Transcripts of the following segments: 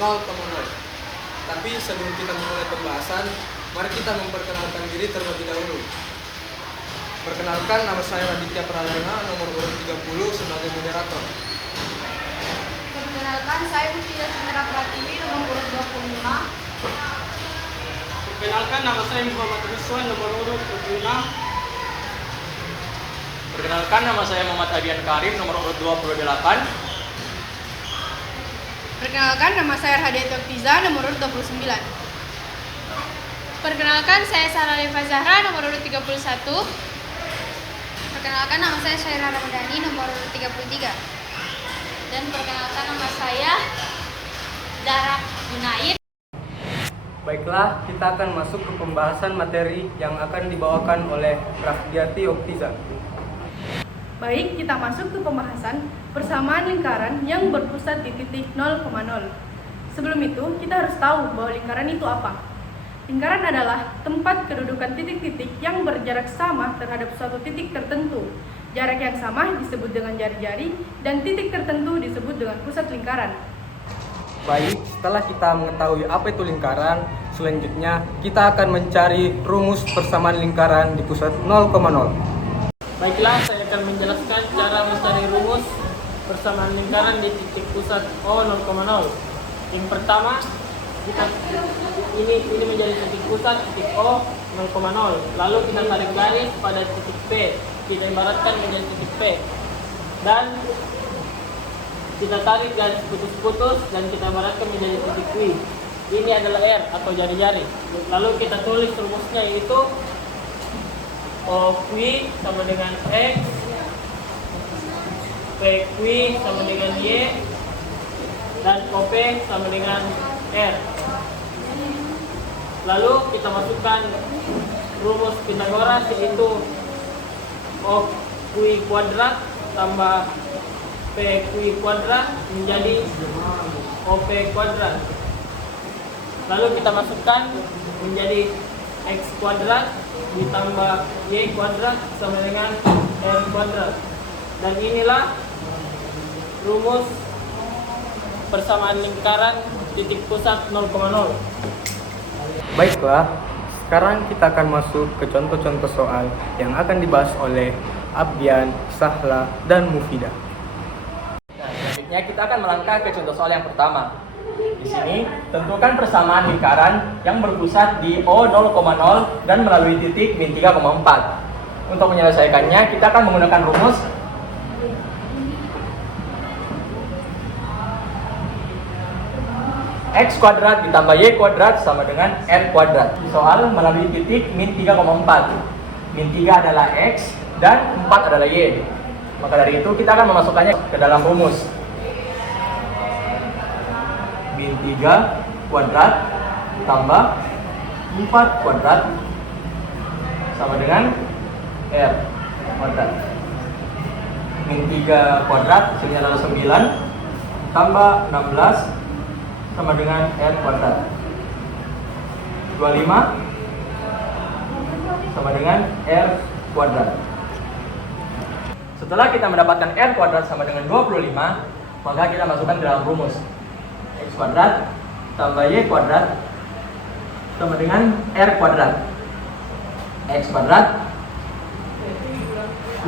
0,0. Tapi sebelum kita memulai pembahasan, mari kita memperkenalkan diri terlebih dahulu. Perkenalkan, nama saya Raditya Pradana, nomor urut 30 sebagai moderator. Perkenalkan, saya Mutia Sumera Pratiwi, nomor urut 25. Perkenalkan, nama saya Muhammad Rizwan, nomor urut 26. Perkenalkan, nama saya Muhammad Adian Karim, nomor urut 28. Perkenalkan, nama saya Hadiat Oktiza, nomor urut 29. Perkenalkan, saya Sarah Leva Zahra, nomor urut 31. Perkenalkan, nama saya Syaira Ramadhani, nomor urut 33. Dan perkenalkan, nama saya Dara Junaid. Baiklah, kita akan masuk ke pembahasan materi yang akan dibawakan oleh Rahdiati Oktiza. Baik, kita masuk ke pembahasan persamaan lingkaran yang berpusat di titik 0,0. Sebelum itu, kita harus tahu bahwa lingkaran itu apa. Lingkaran adalah tempat kedudukan titik-titik yang berjarak sama terhadap suatu titik tertentu. Jarak yang sama disebut dengan jari-jari, dan titik tertentu disebut dengan pusat lingkaran. Baik, setelah kita mengetahui apa itu lingkaran, selanjutnya kita akan mencari rumus persamaan lingkaran di pusat 0,0. Baiklah, saya akan menjelaskan cara mencari rumus persamaan lingkaran di titik pusat O 0,0. Yang pertama, ini menjadi titik pusat titik O 0,0. Lalu kita tarik garis pada titik P. Kita ibaratkan menjadi titik P. Dan kita tarik garis putus-putus dan kita ibaratkan menjadi titik Q. Ini adalah R atau jari-jari. Lalu kita tulis rumusnya, yaitu OQ sama dengan X, PQ sama dengan Y, dan OP sama dengan R. Lalu kita masukkan rumus Pythagoras, yaitu OQ kuadrat tambah PQ kuadrat menjadi OP kuadrat. Lalu kita masukkan menjadi X kuadrat ditambah Y kuadrat sama dengan R kuadrat. Dan inilah rumus persamaan lingkaran titik pusat 0,0. Baiklah, sekarang kita akan masuk ke contoh-contoh soal yang akan dibahas oleh Abdian, Sahla, dan Mufidah. Nah, selanjutnya kita akan melangkah ke contoh soal yang pertama. Di sini, tentukan persamaan lingkaran yang berpusat di O 0,0 dan melalui titik min 3,4. Untuk menyelesaikannya, kita akan menggunakan rumus X kuadrat ditambah Y kuadrat sama dengan R kuadrat. Soal melalui titik min 3,4. Min 3 adalah X dan 4 adalah Y. Maka dari itu kita akan memasukkannya ke dalam rumus. Min 3 kuadrat tambah 4 kuadrat sama dengan R kuadrat. Min 3 kuadrat hasilnya adalah 9 tambah 16 sama dengan R kuadrat. 25 sama dengan R kuadrat. Setelah kita mendapatkan R kuadrat sama dengan 25, maka kita masukkan ke dalam rumus. X kuadrat tambah Y kuadrat sama dengan R kuadrat. X kuadrat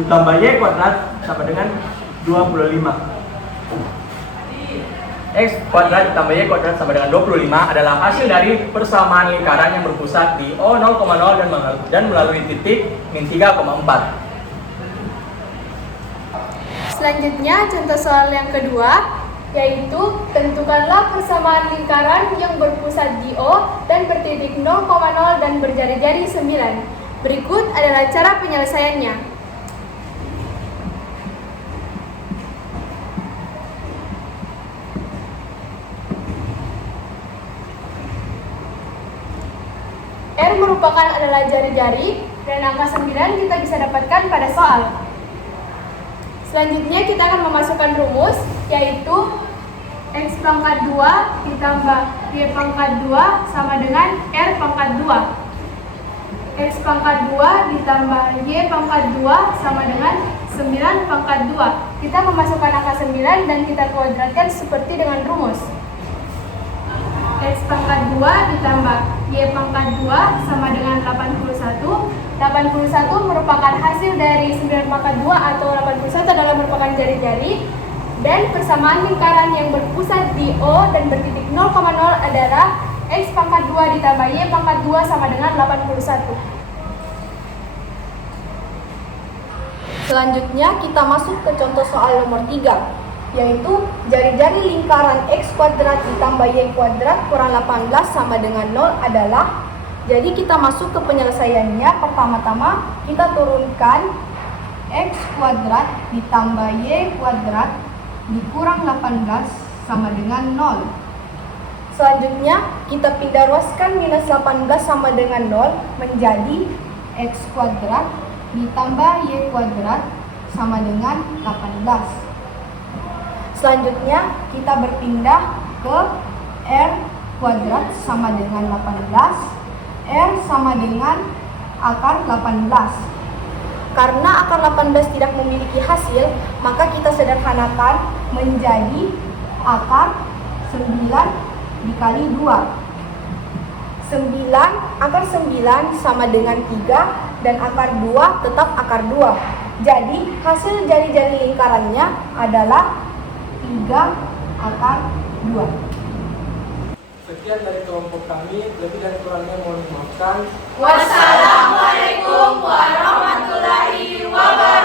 ditambah Y kuadrat sama dengan 25. X kuadrat ditambah Y kuadrat sama dengan 25 adalah hasil dari persamaan lingkaran yang berpusat di O 0,0 dan melalui titik min 3,4. Selanjutnya, contoh soal yang kedua, yaitu tentukanlah persamaan lingkaran yang berpusat di O dan bertitik 0,0 dan berjari-jari 9. Berikut adalah cara penyelesaiannya. R merupakan adalah jari-jari dan angka 9 kita bisa dapatkan pada soal. Selanjutnya kita akan memasukkan rumus, yaitu X pangkat 2 ditambah Y pangkat 2 sama dengan R pangkat 2. X pangkat 2 ditambah Y pangkat 2 sama dengan 9 pangkat 2. Kita memasukkan angka 9 dan kita kuadratkan seperti dengan rumus. X pangkat 2 ditambah Y pangkat 2 sama dengan 81. 81 merupakan hasil dari 9 pangkat 2 atau 81 adalah merupakan jari-jari. Dan persamaan lingkaran yang berpusat di O dan bertitik 0,0 adalah X pangkat 2 ditambah Y pangkat 2 sama dengan 81. Selanjutnya kita masuk ke contoh soal nomor 3, yaitu jari-jari lingkaran X kuadrat ditambah Y kuadrat kurang 18 sama dengan 0 adalah. Jadi kita masuk ke penyelesaiannya. Pertama-tama kita turunkan X kuadrat ditambah Y kuadrat dikurang 18 sama dengan 0. Selanjutnya kita pindah ruaskan minus 18 sama dengan 0 menjadi X kuadrat ditambah Y kuadrat sama dengan 18. Selanjutnya kita berpindah ke R kuadrat sama dengan 18. R sama dengan akar 18. Karena akar 18 tidak memiliki hasil, maka kita sederhanakan menjadi akar 9 dikali 2. akar 9 sama dengan 3 dan akar 2 tetap akar 2. Jadi hasil jari-jari lingkarannya adalah 3 akar 2. Sekian dari kelompok kami, lebih dan kurangnya mohon dimaafkan. Wassalamualaikum warahmatullahi wabarakatuh.